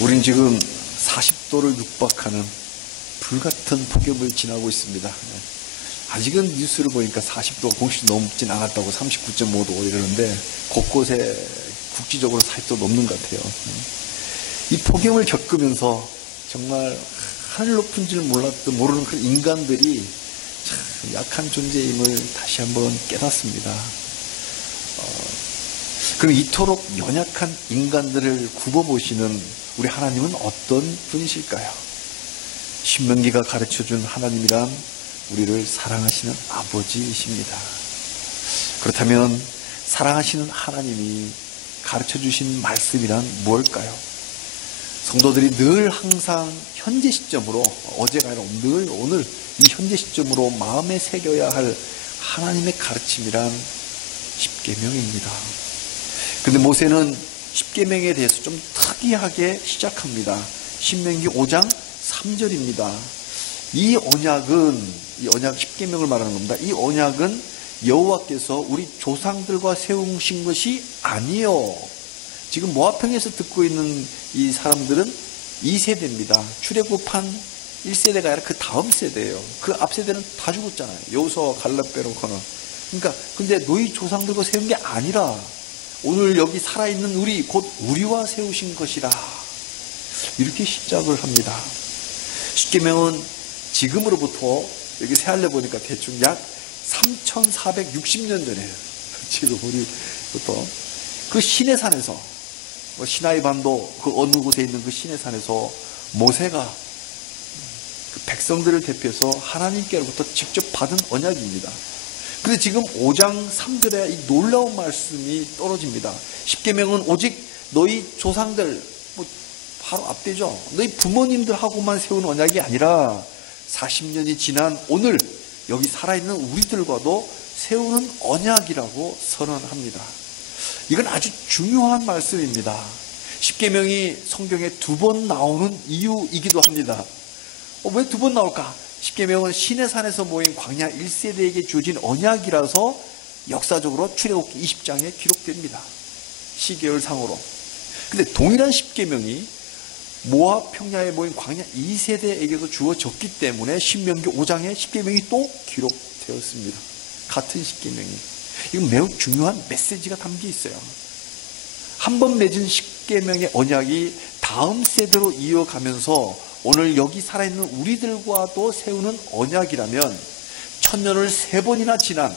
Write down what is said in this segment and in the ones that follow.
우린 지금 40도를 육박하는 불같은 폭염을 지나고 있습니다. 아직은 뉴스를 보니까 40도가 공식 넘진 않았다고 39.5도 이러는데 곳곳에 국지적으로 40도 넘는 것 같아요. 이 폭염을 겪으면서 정말 하늘 높은 줄 모르는 그런 인간들이 참 약한 존재임을 다시 한번 깨닫습니다. 그럼 이토록 연약한 인간들을 굽어보시는 우리 하나님은 어떤 분이실까요? 신명기가 가르쳐준 하나님이란 우리를 사랑하시는 아버지이십니다. 그렇다면 사랑하시는 하나님이 가르쳐주신 말씀이란 무엇일까요? 성도들이 늘 항상 현재 시점으로, 어제가 아니라 늘 오늘 이 현재 시점으로 마음에 새겨야 할 하나님의 가르침이란 십계명입니다. 근데 모세는 십계명에 대해서 좀 특이하게 시작합니다. 신명기 5장 3절입니다. 이 언약 십계명을 말하는 겁니다. 이 언약은 여호와께서 우리 조상들과 세우신 것이 아니요. 지금 모압평에서 듣고 있는 이 사람들은 2세대입니다. 출애굽한 1세대가 아니라 그 다음 세대예요. 그 앞 세대는 다 죽었잖아요. 여호수아와 갈렙 빼놓고는. 그러니까 근데 너희 조상들과 세운 게 아니라 오늘 여기 살아있는 우리, 곧 우리와 세우신 것이라. 이렇게 시작을 합니다. 십계명은 지금으로부터 여기 세알려 보니까 대충 약 3460년 전이에요. 지금 우리부터 그 시내산에서, 시나이 반도 그 어느 곳에 있는 그 시내산에서 모세가 그 백성들을 대표해서 하나님께로부터 직접 받은 언약입니다. 근데 지금 5장 3절에 이 놀라운 말씀이 떨어집니다. 십계명은 오직 너희 조상들, 바로 앞뒤죠. 너희 부모님들하고만 세운 언약이 아니라 40년이 지난 오늘 여기 살아있는 우리들과도 세우는 언약이라고 선언합니다. 이건 아주 중요한 말씀입니다. 십계명이 성경에 2번 나오는 이유이기도 합니다. 왜 2번 나올까? 십계명은 시내산에서 모인 광야 1세대에게 주어진 언약이라서 역사적으로 출애굽기 20장에 기록됩니다. 시계열상으로. 근데 동일한 십계명이 모압 평야에 모인 광야 2세대에게도 주어졌기 때문에 신명기 5장에 십계명이 또 기록되었습니다. 같은 십계명이. 이건 매우 중요한 메시지가 담겨 있어요. 한 번 맺은 십계명의 언약이 다음 세대로 이어가면서 오늘 여기 살아있는 우리들과도 세우는 언약이라면 1000년을 3번이나 지난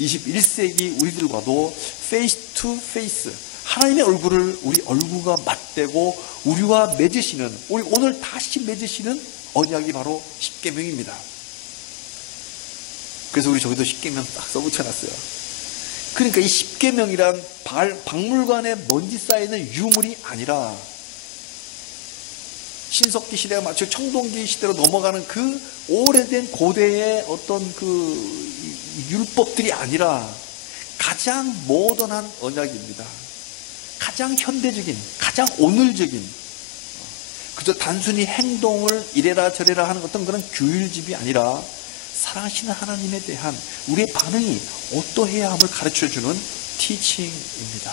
21세기 우리들과도 페이스 투 페이스, 하나님의 얼굴을 우리 얼굴과 맞대고 우리와 맺으시는, 우리 오늘 다시 맺으시는 언약이 바로 십계명입니다. 그래서 우리 저기도 십계명 딱 써붙여놨어요. 그러니까 이 십계명이란 박물관에 먼지 쌓이는 유물이 아니라 신석기 시대가 마치 청동기 시대로 넘어가는 그 오래된 고대의 어떤 그 율법들이 아니라 가장 모던한 언약입니다. 가장 현대적인, 가장 오늘적인, 그저 단순히 행동을 이래라 저래라 하는 어떤 그런 규율집이 아니라 사랑하시는 하나님에 대한 우리의 반응이 어떠해야 함을 가르쳐주는 티칭입니다.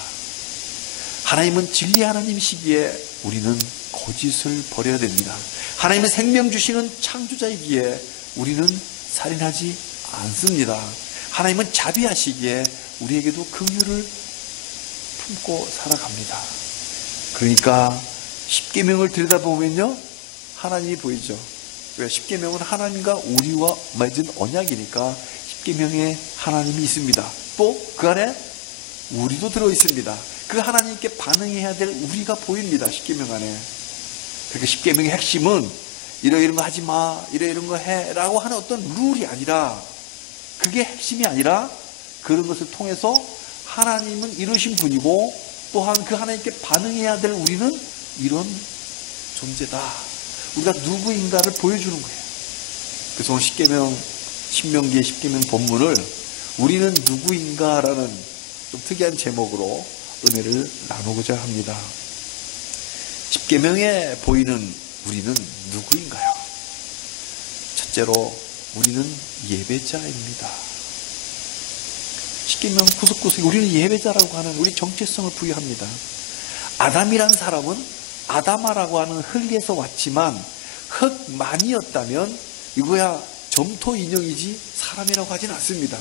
하나님은 진리 하나님이시기에 우리는 거짓을 버려야 됩니다. 하나님은 생명 주시는 창조자이기에 우리는 살인하지 않습니다. 하나님은 자비하시기에 우리에게도 긍휼을 품고 살아갑니다. 그러니까 십계명을 들여다보면요, 하나님이 보이죠. 왜? 십계명은 하나님과 우리와 맺은 언약이니까 십계명에 하나님이 있습니다. 또 그 안에 우리도 들어있습니다. 그 하나님께 반응해야 될 우리가 보입니다. 십계명 안에. 그러니까 십계명의 핵심은 이런 거 하지 마, 이런 거 해 라고 하는 어떤 룰이 아니라, 그게 핵심이 아니라 그런 것을 통해서 하나님은 이러신 분이고 또한 그 하나님께 반응해야 될 우리는 이런 존재다. 우리가 누구인가를 보여주는 거예요. 그래서 오늘 신명기의 십계명 본문을 우리는 누구인가라는 좀 특이한 제목으로 은혜를 나누고자 합니다. 십계명에 보이는 우리는 누구인가요? 첫째로 우리는 예배자입니다. 십계명 구석구석에 우리는 예배자라고 하는 우리 정체성을 부여합니다. 아담이란 사람은 아다마라고 하는 흙에서 왔지만 흙만이었다면 이거야 점토 인형이지 사람이라고 하진 않습니다.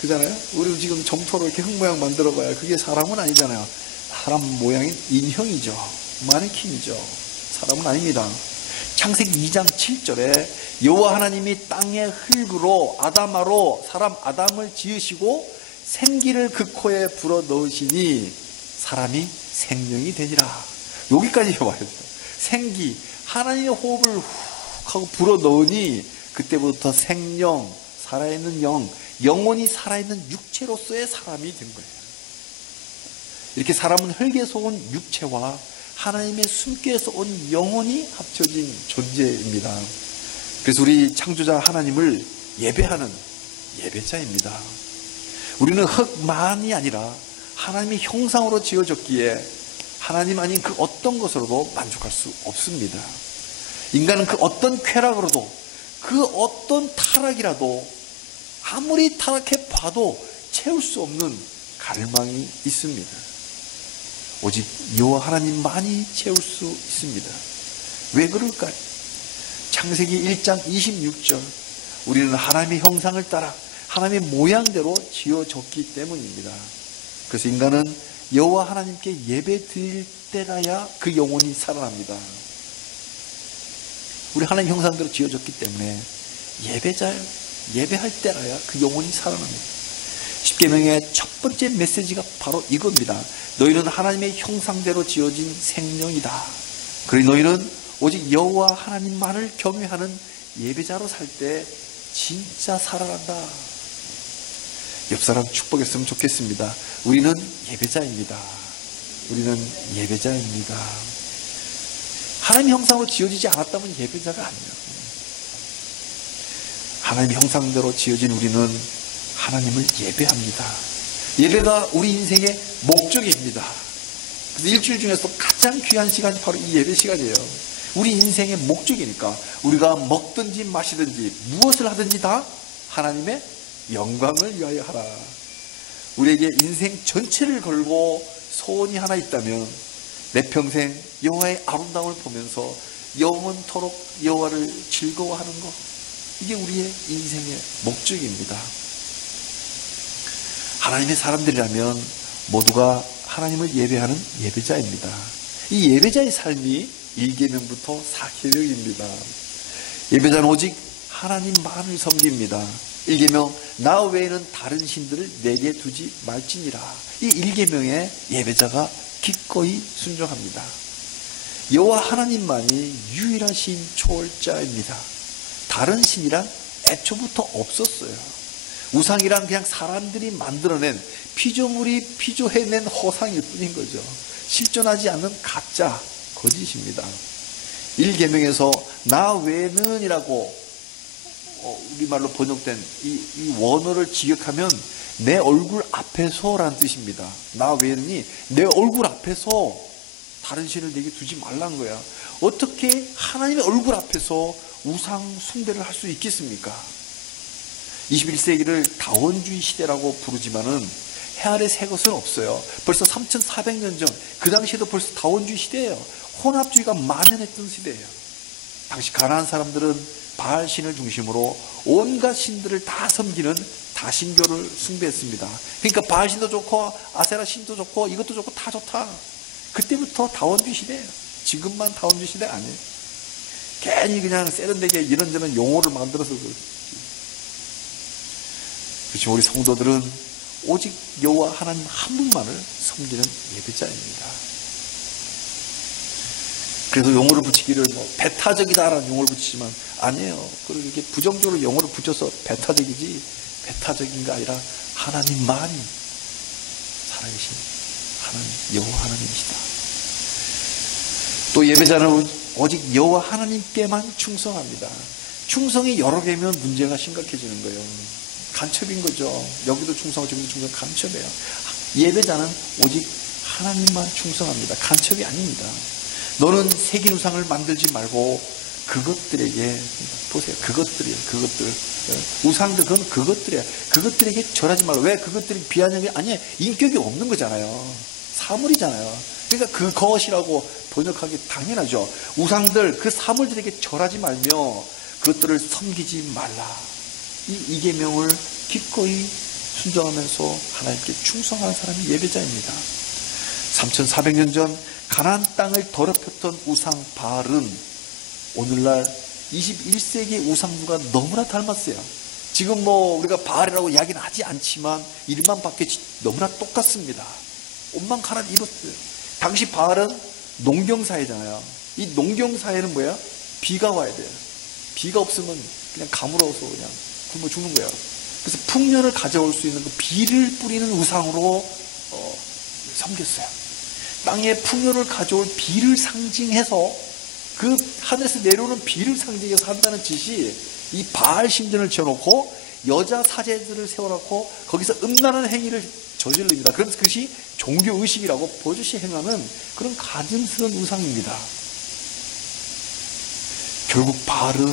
그잖아요? 우리 지금 점토로 이렇게 흙 모양 만들어봐야 그게 사람은 아니잖아요. 사람 모양인 인형이죠. 마네킹이죠. 사람은 아닙니다. 창세기 2장 7절에 여호와 하나님이 땅의 흙으로 아다마로 사람 아담을 지으시고 생기를 그 코에 불어 넣으시니 사람이 생명이 되니라. 여기까지 와야 돼요. 생기, 하나님의 호흡을 훅 하고 불어 넣으니 그때부터 생명, 살아있는 영혼이 살아있는 육체로서의 사람이 된 거예요. 이렇게 사람은 흙에서 온 육체와 하나님의 숨결에서 온 영혼이 합쳐진 존재입니다. 그래서 우리 창조자 하나님을 예배하는 예배자입니다. 우리는 흙만이 아니라 하나님의 형상으로 지어졌기에 하나님 아닌 그 어떤 것으로도 만족할 수 없습니다. 인간은 그 어떤 쾌락으로도 그 어떤 타락이라도 아무리 타락해 봐도 채울 수 없는 갈망이 있습니다. 오직 여호와 하나님만이 채울 수 있습니다. 왜 그럴까요? 창세기 1장 26절 우리는 하나님의 형상을 따라 하나님의 모양대로 지어졌기 때문입니다. 그래서 인간은 여호와 하나님께 예배 드릴 때라야 그 영혼이 살아납니다. 우리 하나님 형상대로 지어졌기 때문에 예배자예요. 예배할 때라야 그 영혼이 살아납니다. 십계명의 첫 번째 메시지가 바로 이겁니다. 너희는 하나님의 형상대로 지어진 생명이다. 그러니 너희는 오직 여호와 하나님만을 경외하는 예배자로 살 때 진짜 살아난다. 옆 사람 축복했으면 좋겠습니다. 우리는 예배자입니다. 우리는 예배자입니다. 하나님 형상으로 지어지지 않았다면 예배자가 아니에요. 하나님 형상대로 지어진 우리는 하나님을 예배합니다. 예배가 우리 인생의 목적입니다. 그래서 일주일 중에서 가장 귀한 시간이 바로 이 예배 시간이에요. 우리 인생의 목적이니까 우리가 먹든지 마시든지 무엇을 하든지 다 하나님의 영광을 위하여 하라. 우리에게 인생 전체를 걸고 소원이 하나 있다면 내 평생 여호와의 아름다움을 보면서 영원토록 여호와를 즐거워하는 것, 이게 우리의 인생의 목적입니다. 하나님의 사람들이라면 모두가 하나님을 예배하는 예배자입니다. 이 예배자의 삶이 1계명부터 4계명입니다. 예배자는 오직 하나님만을 섬깁니다. 1계명 나 외에는 다른 신들을 내게 두지 말지니라. 이 1계명에 예배자가 기꺼이 순종합니다. 여호와 하나님만이 유일하신 초월자입니다. 다른 신이란 애초부터 없었어요. 우상이란 그냥 사람들이 만들어낸 피조물이 피조해낸 허상일 뿐인 거죠. 실존하지 않는 가짜, 거짓입니다. 1계명에서 나 외에는 이라고 우리말로 번역된 이 원어를 직역하면 내 얼굴 앞에서라는 뜻입니다. 나 외에는이 내 얼굴 앞에서 다른 신을 내게 두지 말라는 거야. 어떻게 하나님의 얼굴 앞에서 우상 숭배를 할 수 있겠습니까? 21세기를 다원주의 시대라고 부르지만은 해 아래 새 것은 없어요. 벌써 3400년 전, 그 당시에도 벌써 다원주의 시대예요. 혼합주의가 만연했던 시대예요. 당시 가나안 사람들은 바알 신을 중심으로 온갖 신들을 다 섬기는 다신교를 숭배했습니다. 그러니까 바알 신도 좋고 아세라 신도 좋고 이것도 좋고 다 좋다. 그때부터 다원주의 시대예요. 지금만 다원주의 시대 아니에요. 괜히 그냥 세련되게 이런저런 용어를 만들어서 그렇지만 우리 성도들은 오직 여호와 하나님 한 분만을 섬기는 예배자입니다. 그래서 용어를 붙이기를 배타적이다라는 용어를 붙이지만 아니에요. 그리고 이렇게 부정적으로 용어를 붙여서 배타적이지 배타적인가 아니라 하나님만이 살아계신 하나님, 여호와 하나님이시다. 또 예배자는 오직 여호와 하나님께만 충성합니다. 충성이 여러 개면 문제가 심각해지는 거예요. 간첩인 거죠. 여기도 충성하고 저기도 충성, 간첩이에요. 예배자는 오직 하나님만 충성합니다. 간첩이 아닙니다. 너는 새긴 우상을 만들지 말고 그것들에게 보세요. 그것들 우상들 그건 그것들이에요. 그것들에게 절하지 말고. 왜? 그것들이 비아냥이 아니에요. 인격이 없는 거잖아요. 사물이잖아요. 그러니까 그것이라고 번역하기 당연하죠. 우상들, 그 사물들에게 절하지 말며 그것들을 섬기지 말라. 이 계명을 기꺼이 순종하면서 하나님께 충성하는 사람이 예배자입니다. 3400년 전 가나안 땅을 더럽혔던 우상 바알은 오늘날 21세기 우상들과 너무나 닮았어요. 지금 우리가 바알이라고 이야기는 하지 않지만 이름만 바뀌어 너무나 똑같습니다. 옷만 갈아입었어요. 당시 바알은 농경사회잖아요. 이 농경사회는 뭐야? 비가 와야 돼요. 비가 없으면 그냥 가물어서 그냥 굶어 죽는 거예요. 그래서 풍년을 가져올 수 있는 그 비를 뿌리는 우상으로 섬겼어요. 땅에 풍년을 가져올 비를 상징해서 그 하늘에서 내려오는 비를 상징해서 한다는 짓이 이 바알 신전을 지어놓고 여자 사제들을 세워놓고 거기서 음란한 행위를 저질릅니다. 그래서 그것이 종교의식이라고 버젓이 행하는 그런 가증스러운 우상입니다. 결국 바알은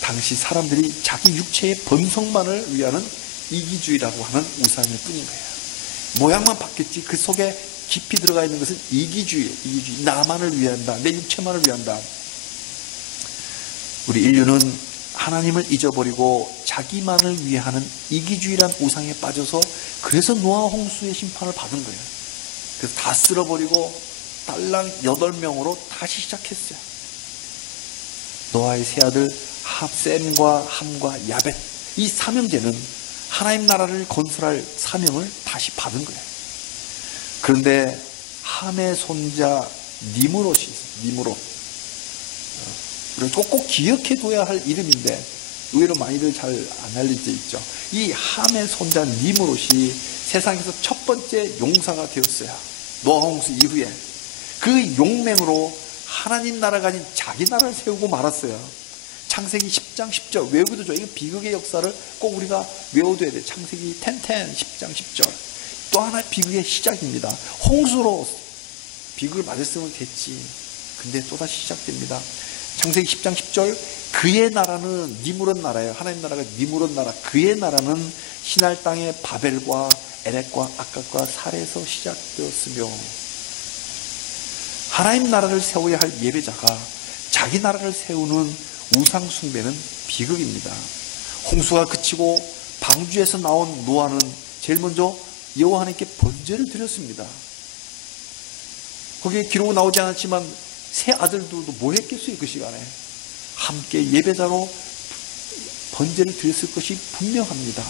당시 사람들이 자기 육체의 번성만을 위하는 이기주의라고 하는 우상일 뿐인 거예요. 모양만 바뀌었지 그 속에 깊이 들어가 있는 것은 이기주의. 나만을 위한다. 내 육체만을 위한다. 우리 인류는 하나님을 잊어버리고 자기만을 위하는 이기주의란 우상에 빠져서 그래서 노아 홍수의 심판을 받은 거예요. 그래서 다 쓸어버리고 딸랑 8명으로 다시 시작했어요. 노아의 세 아들 셈과 함과 야벳, 이 삼형제는 하나님 나라를 건설할 사명을 다시 받은 거예요. 그런데 함의 손자 니므롯이 있어요. 니므롯. 꼭 기억해둬야 할 이름인데 의외로 많이들 잘 안 알려져 있죠. 이 함의 손자 니므롯이 세상에서 첫 번째 용사가 되었어요. 노아 홍수 이후에. 그 용맹으로 하나님 나라가 아닌 자기 나라를 세우고 말았어요. 창세기 10장 10절 외우기도 좋아요. 이거 비극의 역사를 꼭 우리가 외워둬야 돼요. 창세기 10장 10절. 또 하나의 비극의 시작입니다. 홍수로 비극을 맞았으면 됐지. 근데 또다시 시작됩니다. 창세기 10장 10절 그의 나라는 니므롯 나라예요. 하나님 나라가 니므롯 나라. 그의 나라는 신할 땅의 바벨과 에렉과 아깝과 살에서 시작되었으며 하나님 나라를 세워야 할 예배자가 자기 나라를 세우는 우상 숭배는 비극입니다. 홍수가 그치고 방주에서 나온 노아는 제일 먼저 여호와 하나님께 번제를 드렸습니다. 거기에 기록은 나오지 않았지만 세 아들들도 뭐 했겠어요? 그 시간에 함께 예배자로 번제를 드렸을 것이 분명합니다.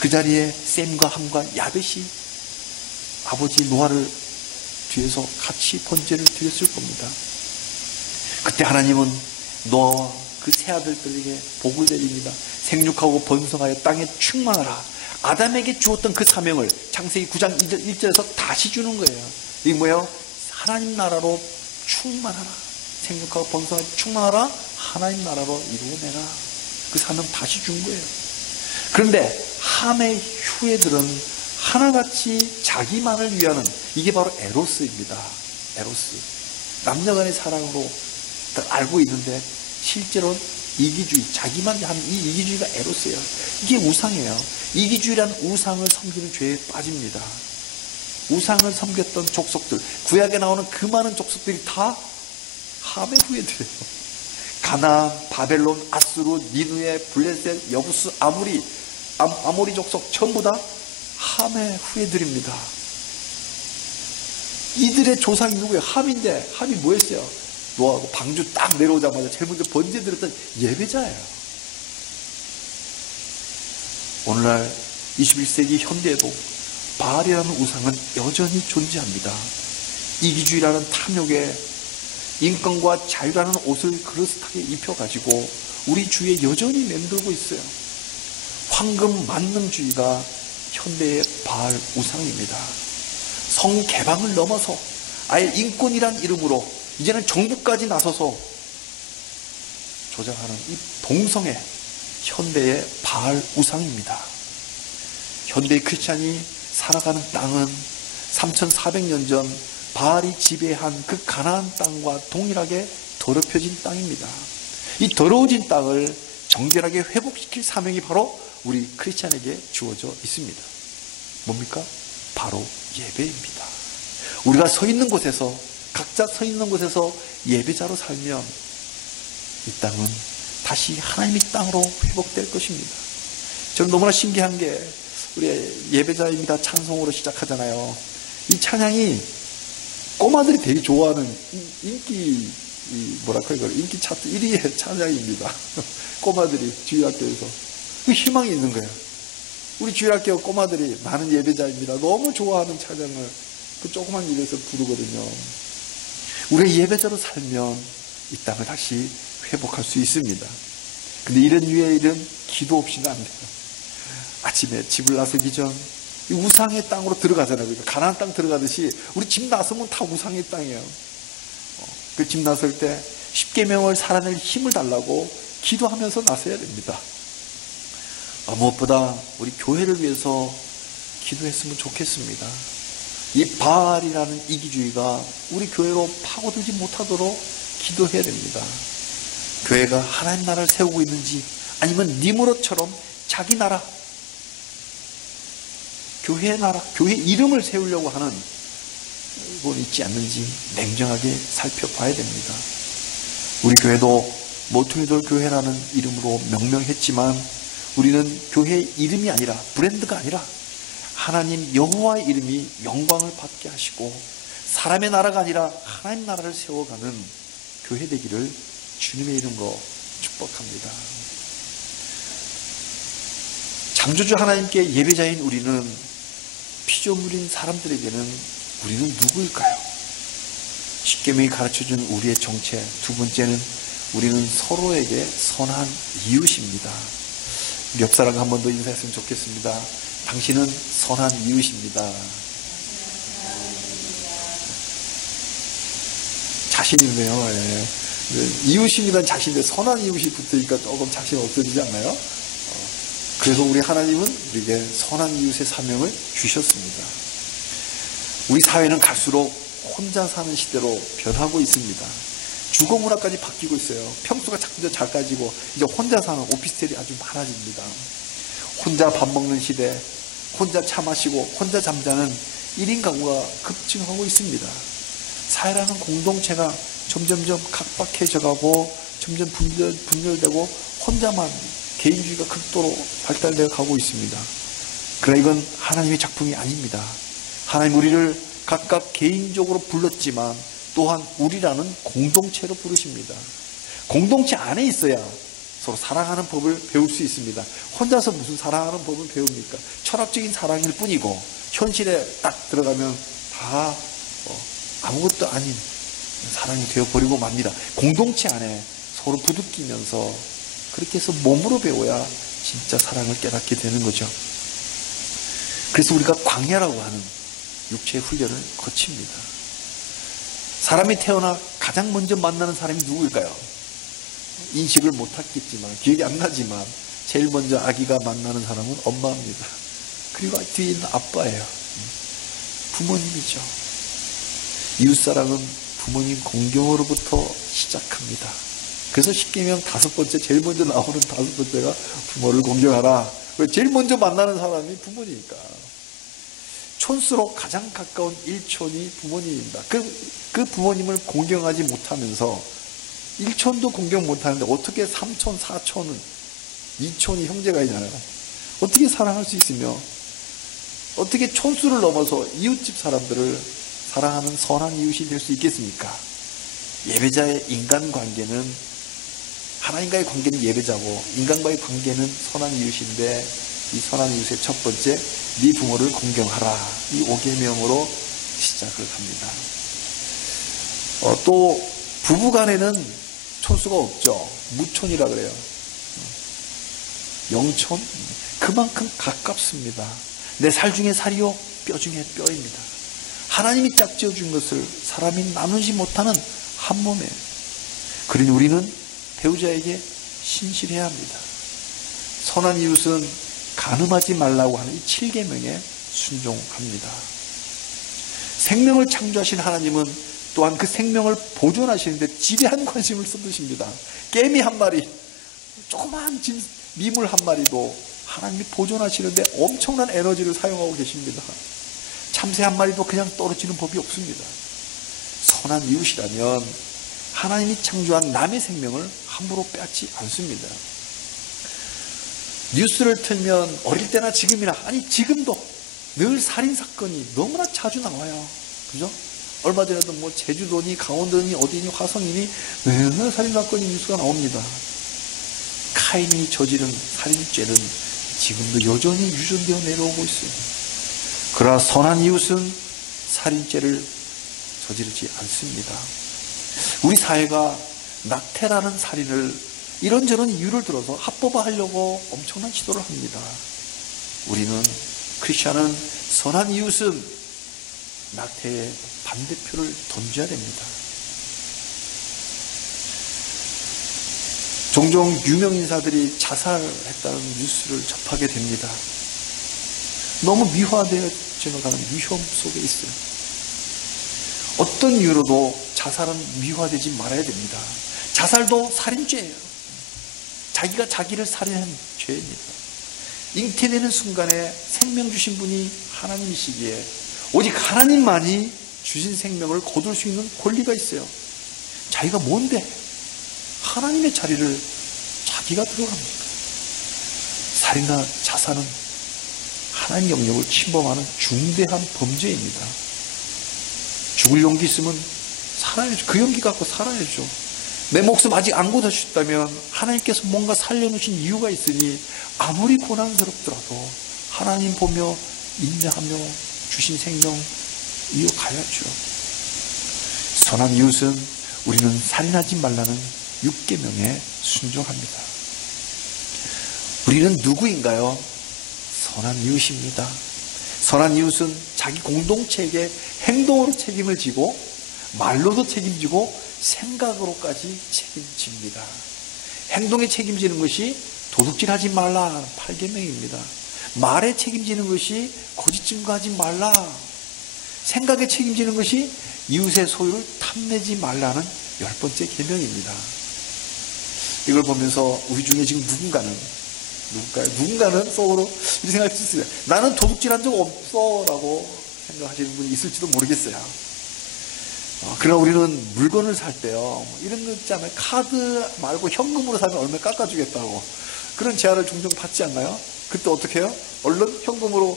그 자리에 셈과 함과 야벳이 아버지 노아를 뒤에서 같이 번제를 드렸을 겁니다. 그때 하나님은 노아와 그 세 아들들에게 복을 내립니다. 생육하고 번성하여 땅에 충만하라. 아담에게 주었던 그 사명을 창세기 9장 1절에서 다시 주는 거예요. 이게 뭐예요? 하나님 나라로 충만하라. 생육하고 번성하여 충만하라. 하나님 나라로 이루어내라. 그 사명 다시 준 거예요. 그런데 함의 후예들은 하나같이 자기만을 위하는, 이게 바로 에로스입니다. 에로스. 남녀간의 사랑으로 알고 있는데 실제로는 이기주의, 자기만 하는 이 이기주의가 에로스예요. 이게 우상이에요. 이기주의라는 우상을 섬기는 죄에 빠집니다. 우상을 섬겼던 족속들, 구약에 나오는 그 많은 족속들이 다 함의 후예들이에요. 가나안, 바벨론, 아수르, 니느웨, 블레셋, 여부스, 아모리 족속 전부 다 함의 후예들입니다. 이들의 조상이 누구예요? 함인데 함이 뭐 했어요? 노아하고 방주 딱 내려오자마자 제일 먼저 번제 드렸던 예배자예요. 오늘날 21세기 현대에도 바알이라는 우상은 여전히 존재합니다. 이기주의라는 탐욕에 인권과 자유라는 옷을 그릇하게 입혀가지고 우리 주위에 여전히 맴돌고 있어요. 황금 만능주의가 현대의 바알 우상입니다. 성개방을 넘어서 아예 인권이란 이름으로 이제는 정부까지 나서서 조장하는 이 동성애, 현대의 바알 우상입니다. 현대의 크리스찬이 살아가는 땅은 3400년 전 바알이 지배한 그 가나안 땅과 동일하게 더럽혀진 땅입니다. 이 더러워진 땅을 정결하게 회복시킬 사명이 바로 우리 크리스찬에게 주어져 있습니다. 뭡니까? 바로 예배입니다. 우리가 서 있는 곳에서, 각자 서 있는 곳에서 예배자로 살면 이 땅은 다시 하나님의 땅으로 회복될 것입니다. 저는 너무나 신기한 게, 우리 예배자입니다 찬송으로 시작하잖아요. 이 찬양이 꼬마들이 되게 좋아하는 인기, 이걸 인기 차트 1위의 찬양입니다. 꼬마들이 주일학교에서 그 희망이 있는 거예요. 우리 주일학교 꼬마들이, 나는 예배자입니다, 너무 좋아하는 찬양을 그 조그만 입에서 부르거든요. 우리가 예배자로 살면 이 땅을 다시 회복할 수 있습니다. 근데 이런 위에 이런 기도 없이는 안 돼요. 아침에 집을 나서기 전 이 우상의 땅으로 들어가잖아요. 그러니까 가나안 땅 들어가듯이 우리 집 나서면 다 우상의 땅이에요. 그 집 나설 때 십계명을 살아낼 힘을 달라고 기도하면서 나서야 됩니다. 무엇보다 우리 교회를 위해서 기도했으면 좋겠습니다. 이 바알이라는 이기주의가 우리 교회로 파고들지 못하도록 기도해야 됩니다. 교회가 하나님 나라를 세우고 있는지, 아니면 니무롯처럼 자기 나라, 교회의 나라, 교회 이름을 세우려고 하는 건 있지 않는지 냉정하게 살펴봐야 됩니다. 우리 교회도 모퉁이돌 교회라는 이름으로 명명했지만 우리는 교회의 이름이 아니라, 브랜드가 아니라 하나님 여호와의 이름이 영광을 받게 하시고 사람의 나라가 아니라 하나님 나라를 세워가는 교회 되기를 주님의 이름으로 축복합니다. 창조주 하나님께 예배자인 우리는, 피조물인 사람들에게는 우리는 누구일까요? 십계명이 가르쳐준 우리의 정체. 두 번째는 우리는 서로에게 선한 이웃입니다. 옆 사람과 한 번 더 인사했으면 좋겠습니다. 당신은 선한 이웃입니다. 자신 있네요. 예. 이웃입니다는 자신인데 선한 이웃이 붙으니까 조금 자신 없어지지 않나요? 그래서 우리 하나님은 우리에게 선한 이웃의 사명을 주셨습니다. 우리 사회는 갈수록 혼자 사는 시대로 변하고 있습니다. 주거 문화까지 바뀌고 있어요. 평수가 자꾸 더 작아지고 이제 혼자 사는 오피스텔이 아주 많아집니다. 혼자 밥 먹는 시대, 혼자 차 마시고 혼자 잠자는 1인 가구가 급증하고 있습니다. 사회라는 공동체가 점점점 각박해져가고 점점 분열되고 혼자만, 개인주의가 극도로 발달되어 가고 있습니다. 그러나 이건 하나님의 작품이 아닙니다. 하나님 우리를 각각 개인적으로 불렀지만 또한 우리라는 공동체로 부르십니다. 공동체 안에 있어야 서로 사랑하는 법을 배울 수 있습니다. 혼자서 무슨 사랑하는 법을 배웁니까? 철학적인 사랑일 뿐이고 현실에 딱 들어가면 다 아무것도 아닌 사랑이 되어버리고 맙니다. 공동체 안에 서로 부둥키면서 그렇게 해서 몸으로 배워야 진짜 사랑을 깨닫게 되는 거죠. 그래서 우리가 광야라고 하는 육체의 훈련을 거칩니다. 사람이 태어나 가장 먼저 만나는 사람이 누구일까요? 인식을 못하겠지만, 기억이 안 나지만 제일 먼저 아기가 만나는 사람은 엄마입니다. 그리고 뒤에 있는 아빠예요. 부모님이죠. 이웃사랑은 부모님 공경으로부터 시작합니다. 그래서 십계명 5번째, 제일 먼저 나오는 5번째가 부모를 공경하라. 제일 먼저 만나는 사람이 부모니까. 촌수로 가장 가까운 일촌이 부모님입니다. 그 부모님을 공경하지 못하면서, 일촌도 공경 못하는데 어떻게 3촌, 4촌은, 2촌이 형제가 있잖아요. 어떻게 사랑할 수 있으며, 어떻게 촌수를 넘어서 이웃집 사람들을 사랑하는 선한 이웃이 될 수 있겠습니까? 예배자의 인간관계는, 하나님과의 관계는 예배자고 인간과의 관계는 선한 이웃인데, 이 선한 이웃의 첫 번째, 네 부모를 공경하라, 이 5계명으로 시작을 합니다. 또 부부간에는 촌수가 없죠. 무촌이라 그래요. 영촌, 그만큼 가깝습니다. 내 살 중에 살이요 뼈 중에 뼈입니다. 하나님이 짝지어 준 것을 사람이 나누지 못하는 한 몸에, 그러니 우리는 배우자에게 신실해야 합니다. 선한 이웃은 간음하지 말라고 하는 이 7계명에 순종합니다. 생명을 창조하신 하나님은 또한 그 생명을 보존하시는데 지대한 관심을 쏟으십니다. 개미 한 마리, 조그마한 미물 한 마리도 하나님이 보존하시는데 엄청난 에너지를 사용하고 계십니다. 참새 한 마리도 그냥 떨어지는 법이 없습니다. 선한 이웃이라면 하나님이 창조한 남의 생명을 함부로 빼앗지 않습니다. 뉴스를 틀면 어릴 때나 지금이나, 아니 지금도 늘 살인사건이 너무나 자주 나와요. 그죠? 얼마 전에도 뭐 제주도니 강원도니 어디니 화성이니 맨날 살인사건이 뉴스가 나옵니다. 카인이 저지른 살인죄는 지금도 여전히 유전되어 내려오고 있어요. 그러나 선한 이웃은 살인죄를 저지르지 않습니다. 우리 사회가 낙태라는 살인을 이런저런 이유를 들어서 합법화하려고 엄청난 시도를 합니다. 우리는, 크리스찬은 선한 이웃은 낙태의 반대표를 던져야 됩니다. 종종 유명 인사들이 자살했다는 뉴스를 접하게 됩니다. 너무 미화되어지는 가는 위험 속에 있어요. 어떤 이유로도 자살은 미화되지 말아야 됩니다. 자살도 살인죄예요. 자기가 자기를 살인한 죄입니다. 잉태되는 순간에 생명 주신 분이 하나님이시기에 오직 하나님만이 주신 생명을 거둘 수 있는 권리가 있어요. 자기가 뭔데 하나님의 자리를 자기가 들어갑니까? 살인이나 자살은 하나님 영역을 침범하는 중대한 범죄입니다. 죽을 용기 있으면 살아야죠. 그 용기 갖고 살아야죠. 내 목숨 아직 안 거두셨다면 하나님께서 뭔가 살려놓으신 이유가 있으니 아무리 고난스럽더라도 하나님 보며 인내하며 주신 생명 이어가야죠. 선한 이웃은 우리는 살인하지 말라는 6계명에 순종합니다. 우리는 누구인가요? 선한 이웃입니다. 선한 이웃은 자기 공동체에게 행동으로 책임을 지고 말로도 책임지고 생각으로까지 책임집니다. 행동에 책임지는 것이 도둑질하지 말라 8계명입니다. 말에 책임지는 것이 거짓 증거하지 말라, 생각에 책임지는 것이 이웃의 소유를 탐내지 말라는 10번째 계명입니다. 이걸 보면서 우리 중에 지금 누군가는 속으로 이렇게 생각할 수 있어요. 나는 도둑질한 적 없어 라고 생각하시는 분이 있을지도 모르겠어요. 그러나 우리는 물건을 살 때요, 이런 거 있잖아요. 카드 말고 현금으로 사면 얼마 깎아주겠다고 그런 제안을 종종 받지 않나요? 그때 어떻게 해요? 얼른 현금으로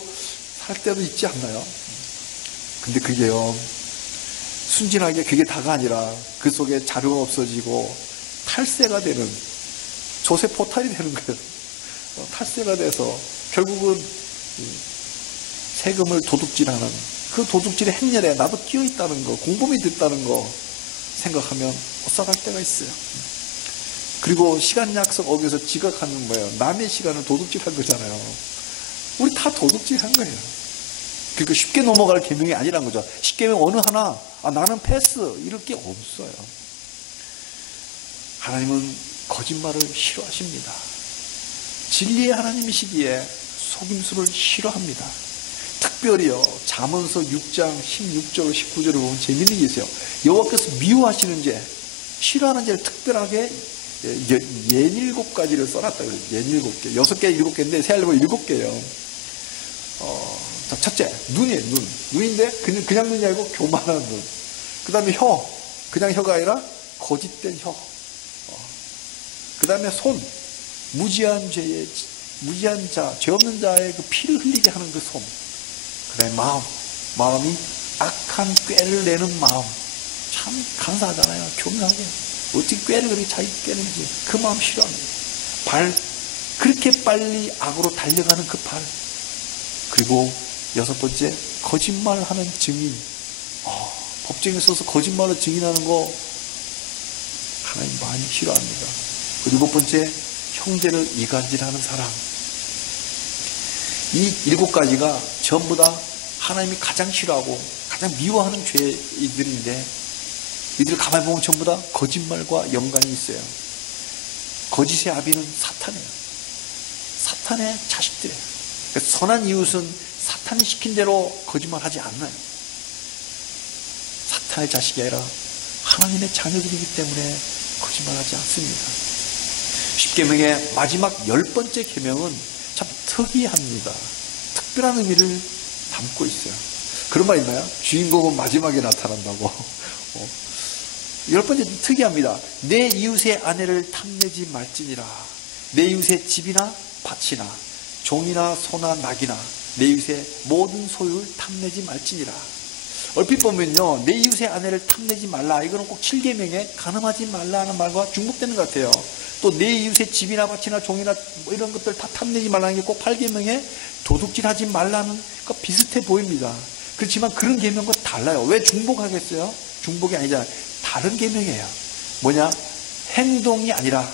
살 때도 있지 않나요? 근데 그게요, 순진하게 그게 다가 아니라 그 속에 자료가 없어지고 탈세가 되는 조세 포탈이 되는 거예요. 탈세가 돼서 결국은 세금을 도둑질하는 그 도둑질의 행렬에 나도 끼어있다는 거, 공범이 됐다는 거 생각하면 엇삭할 때가 있어요. 그리고 시간 약속 어겨서 지각하는 거예요. 남의 시간을 도둑질한 거잖아요. 우리 다 도둑질한 거예요. 그러니까 쉽게 넘어갈 계명이 아니란 거죠. 10계명 어느 하나 나는 패스 이럴 게 없어요. 하나님은 거짓말을 싫어하십니다. 진리의 하나님이시기에 속임수를 싫어합니다. 특별히요, 잠언서 6장 16절 19절을 보면 재미있는 게 있어요. 여호와께서 미워하시는 죄, 싫어하는 죄를 특별하게 67가지를 써놨다고 해요. 67개, 6개, 7개인데 세알려면 7개예요. 첫째, 눈이에요. 눈인데 그냥 눈이 아니고 교만한 눈. 그 다음에 혀, 그냥 혀가 아니라 거짓된 혀. 그 다음에 손, 무지한 자, 죄 없는 자의 그 피를 흘리게 하는 그 손. 그 다음에 마음이 악한 꾀를 내는 마음. 참 간사하잖아요. 교묘하게. 어떻게 꾀를 그렇게 자기 꾀는지. 그 마음 싫어합니다. 발, 그렇게 빨리 악으로 달려가는 그 발. 그리고 6번째, 거짓말하는 증인. 법정에 서서 거짓말로 증인하는 거 하나님 많이 싫어합니다. 그리고 7번째, 형제를 이간질하는 사람. 이 7가지가 전부 다 하나님이 가장 싫어하고 가장 미워하는 죄들인데, 이들을 가만히 보면 전부 다 거짓말과 연관이 있어요. 거짓의 아비는 사탄이에요. 사탄의 자식들이에요. 그러니까 선한 이웃은 사탄이 시킨 대로 거짓말하지 않나요? 사탄의 자식이 아니라 하나님의 자녀들이기 때문에 거짓말하지 않습니다. 10계명의 마지막 10번째 계명은 참 특이합니다. 특별한 의미를 담고 있어요. 그런 말 있나요? 주인공은 마지막에 나타난다고. 10번째 특이합니다. 내 이웃의 아내를 탐내지 말지니라. 내 이웃의 집이나 밭이나 종이나 소나 낙이나 내 이웃의 모든 소유를 탐내지 말지니라. 얼핏 보면요, 내 이웃의 아내를 탐내지 말라, 이거는 꼭 7계명에 가늠하지 말라 하는 말과 중복되는 것 같아요. 또 내 이웃의 집이나 밭이나 종이나 뭐 이런 것들 다 탐내지 말라는 게 꼭 8계명에 도둑질하지 말라는 것 비슷해 보입니다. 그렇지만 그런 계명과 달라요. 왜 중복하겠어요? 중복이 아니잖아요. 다른 계명이에요. 뭐냐? 행동이 아니라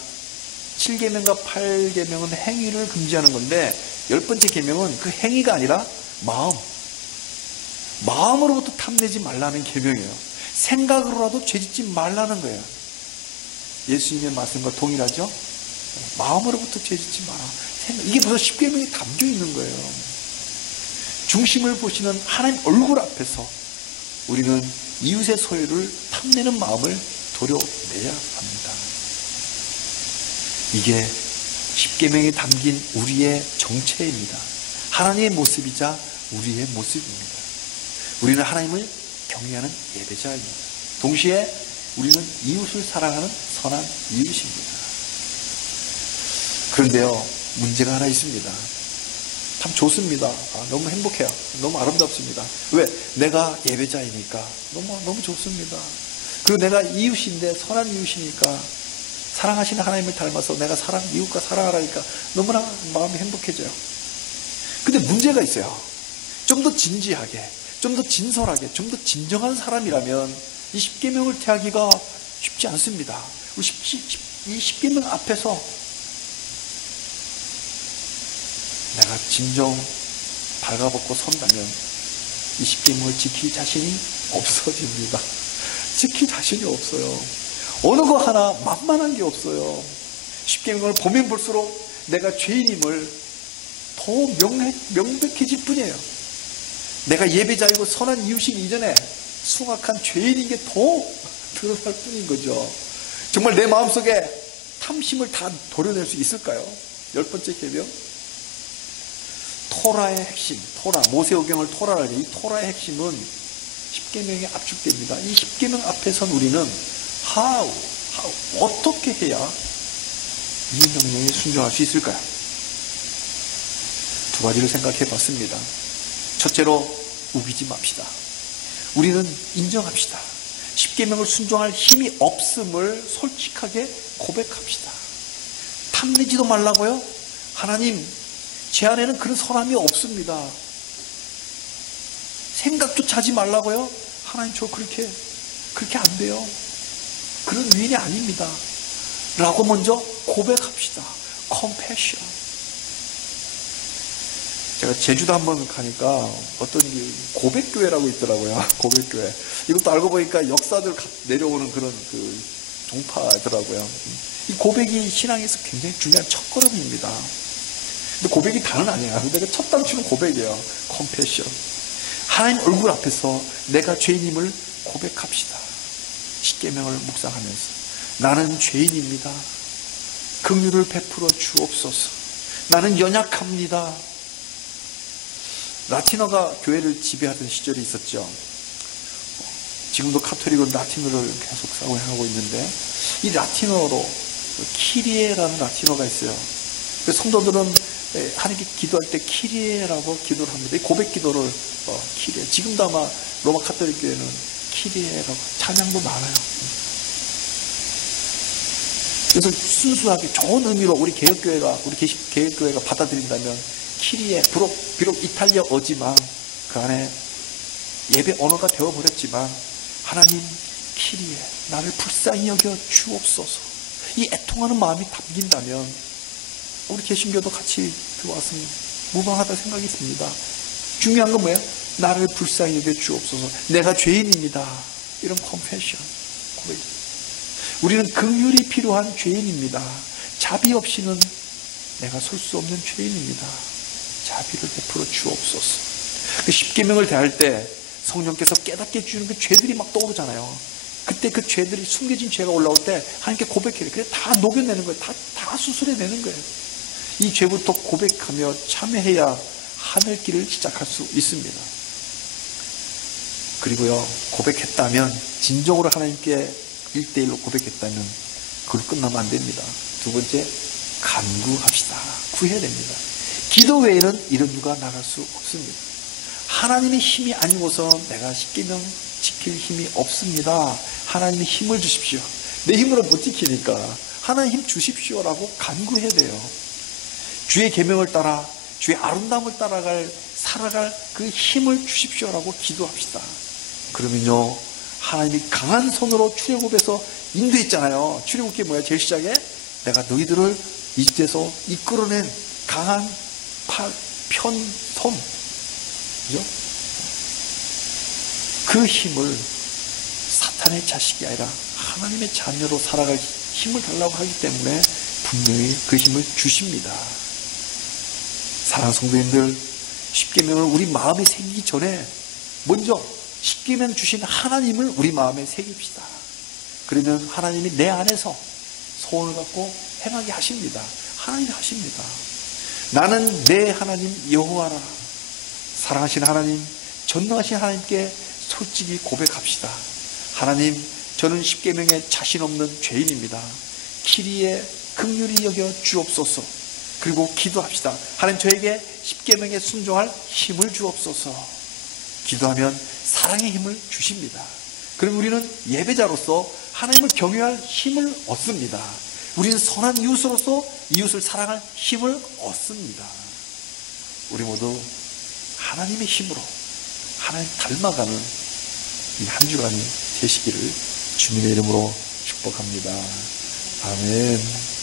7계명과 8계명은 행위를 금지하는 건데 10번째 계명은 그 행위가 아니라 마음으로부터 탐내지 말라는 계명이에요. 생각으로라도 죄짓지 말라는 거예요. 예수님의 말씀과 동일하죠? 마음으로부터 죄짓지 마라. 이게 벌써 10계명에 담겨 있는 거예요. 중심을 보시는 하나님 얼굴 앞에서 우리는 이웃의 소유를 탐내는 마음을 도려내야 합니다. 이게 10계명에 담긴 우리의 정체입니다. 하나님의 모습이자 우리의 모습입니다. 우리는 하나님을 경외하는 예배자입니다. 동시에 우리는 이웃을 사랑하는 선한 이웃입니다. 그런데요, 문제가 하나 있습니다. 참 좋습니다. 너무 행복해요. 너무 아름답습니다. 왜? 내가 예배자이니까 너무 좋습니다. 그리고 내가 이웃인데 선한 이웃이니까 사랑하시는 하나님을 닮아서 내가 이웃과 사랑하라니까 너무나 마음이 행복해져요. 근데 문제가 있어요. 좀 더 진지하게, 좀 더 진솔하게, 좀 더 진정한 사람이라면 이 10계명을 태하기가 쉽지 않습니다. 이 10계명 앞에서 내가 진정 발가벗고 선다면 이 10계명을 지킬 자신이 없어집니다. 지킬 자신이 없어요. 어느 거 하나 만만한 게 없어요. 10계명을 보면 볼수록 내가 죄인임을 더 명백해질 뿐이에요. 내가 예배자이고 선한 이웃이기 이전에 숭악한 죄인인 게 더 드러날 뿐인 거죠. 정말 내 마음속에 탐심을 다 도려낼 수 있을까요? 10번째 계명, 토라의 핵심, 모세오경을 토라라 하죠. 이 토라의 핵심은 10계명에 압축됩니다. 이 10계명 앞에선 우리는 어떻게 해야 이 명령에 순종할 수 있을까요? 두 가지를 생각해 봤습니다. 첫째로, 우기지 맙시다. 우리는 인정합시다. 10계명을 순종할 힘이 없음을 솔직하게 고백합시다. 탐내지도 말라고요? 하나님, 제 안에는 그런 선함이 없습니다. 생각조차 하지 말라고요? 하나님, 저 그렇게 안 돼요. 그런 위인이 아닙니다. 라고 먼저 고백합시다. compassion. 제가 제주도 한번 가니까 어떤 고백교회라고 있더라고요. 고백교회. 이것도 알고 보니까 역사들 내려오는 그런 그 종파더라고요. 이 고백이 신앙에서 굉장히 중요한 첫걸음입니다. 근데 고백이 다는 아니에요. 근데 그 첫 단추는 고백이에요. compassion. 하나님 얼굴 앞에서 내가 죄인임을 고백합시다. 10계명을 묵상하면서 나는 죄인입니다. 긍휼을 베풀어 주옵소서. 나는 연약합니다. 라틴어가 교회를 지배하던 시절이 있었죠. 지금도 카톨릭은 라틴어를 계속 사용하고 있는데 이 라틴어로 키리에라는 라틴어가 있어요. 그래서 성도들은 하나님께 기도할 때 키리에라고 기도를 합니다. 이 고백 기도를 키리에. 지금도 아마 로마 카톨릭 교회는 키리에라고 찬양도 많아요. 그래서 순수하게 좋은 의미로 우리 개혁교회가 받아들인다면 키리에, 비록 이탈리아어지만 그 안에 예배 언어가 되어버렸지만 하나님 키리에 나를 불쌍히 여겨 주옵소서. 이 애통하는 마음이 담긴다면 우리 개신교도 같이 들어왔으면 무방하다 생각이 듭니다. 중요한 건 뭐예요? 나를 불쌍히 여겨 주옵소서. 내가 죄인입니다. 이런 컴패션, 고백. 우리는 긍휼이 필요한 죄인입니다. 자비 없이는 내가 설 수 없는 죄인입니다. 자비를 베풀어 주옵소서. 그 10계명을 대할 때 성령께서 깨닫게 해주는 그 죄들이 막 떠오르잖아요. 그때 그 죄들이, 숨겨진 죄가 올라올 때 하나님께 고백해요. 그래 다 녹여내는 거예요. 다 수술해내는 거예요. 이 죄부터 고백하며 참회해야 하늘길을 시작할 수 있습니다. 그리고요, 고백했다면, 진정으로 하나님께 1대1로 고백했다면 그걸로 끝나면 안 됩니다. 두 번째, 간구합시다. 구해야 됩니다. 기도 외에는 이런 유가 나갈 수 없습니다. 하나님의 힘이 아니고서 내가 십계명 지킬 힘이 없습니다. 하나님의 힘을 주십시오. 내 힘으로 못 지키니까 하나님 힘 주십시오라고 간구해야 돼요. 주의 계명을 따라 주의 아름다움을 살아갈 그 힘을 주십시오라고 기도합시다. 그러면요, 하나님이 강한 손으로 출애굽에서 인도했잖아요. 출애굽기 뭐야? 제일 시작에 내가 너희들을 이집트에서 이끌어낸 강한 손, 그죠? 그 힘을 사탄의 자식이 아니라 하나님의 자녀로 살아갈 힘을 달라고 하기 때문에 분명히 그 힘을 주십니다. 사랑하는 성도님들, 십계명을 우리 마음에 새기기 전에 먼저 십계명 주신 하나님을 우리 마음에 새깁시다. 그러면 하나님이 내 안에서 소원을 갖고 행하게 하십니다. 하나님이 하십니다. 나는 내 하나님 여호와라. 사랑하신 하나님, 전능하신 하나님께 솔직히 고백합시다. 하나님, 저는 십계명에 자신 없는 죄인입니다. 키리에 긍휼히 여겨 주옵소서. 그리고 기도합시다. 하나님, 저에게 십계명에 순종할 힘을 주옵소서. 기도하면 사랑의 힘을 주십니다. 그럼 우리는 예배자로서 하나님을 경외할 힘을 얻습니다. 우리는 선한 이웃으로서 이웃을 사랑할 힘을 얻습니다. 우리 모두 하나님의 힘으로 하나님 닮아가는 이 한 주간이 되시기를 주님의 이름으로 축복합니다. 아멘.